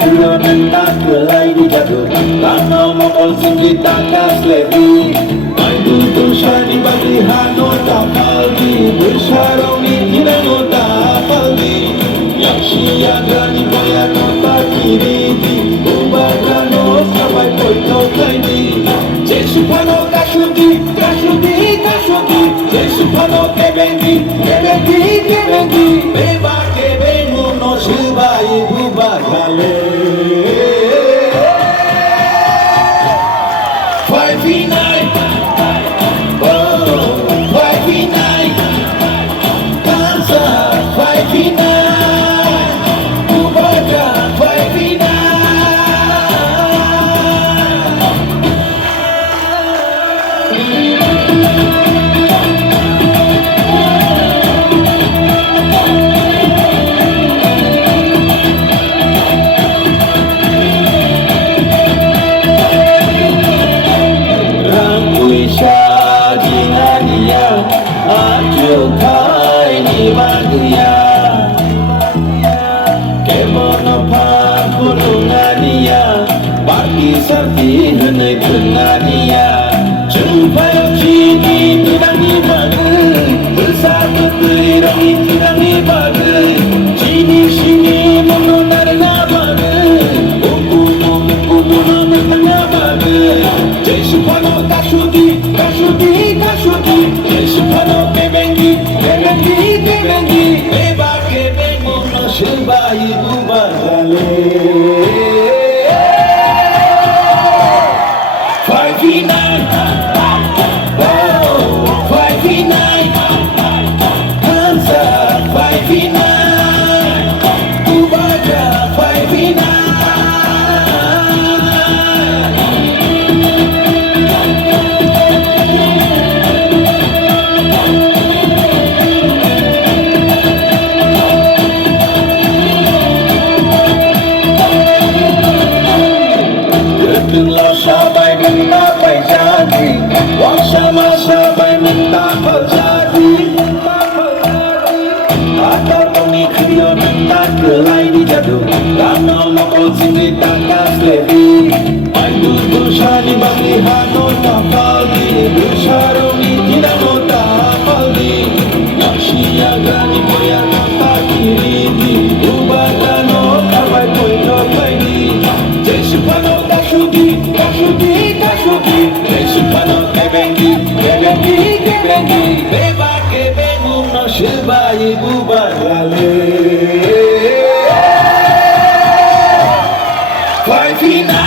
keuangan tak kelai dijatuh tanah mokol singgi takas lebi main tutur shani bagi hano tapaldi bersaroni kirano tapaldi yang siagani bayano takiriti ubagano sampai poito kaini Jesu pano kashuti kashuti kashuti Jesu pano kebengi kebengi kebengi beba kebengu no shibai bubagale Sakti henai kenania Jumpai cini tirangi bagai Bersatu tirangi tirangi bagai Cini sini mengonar bagai Uku mengonar bagai Jesu pano kashuti kashuti kashuti Jesu pano kebengi kebengi kebengi Eba kebengu no sebai bubagale Sabai minta pai jadi Wang sama sabai minta jadi Atau pemikiran minta kelai dijatuh Karena mokol sini takas lebi Main tutur shani bagi hano tapaldi Bersaroni tidak mau tapaldi Yang siagani moya tak kiriti Ubadano kabai poito kaini Jesu pano kashuti kashuti kashuti Jesu pano kebengi kebengi kebengi Beba kebengu no sebai bubagale Five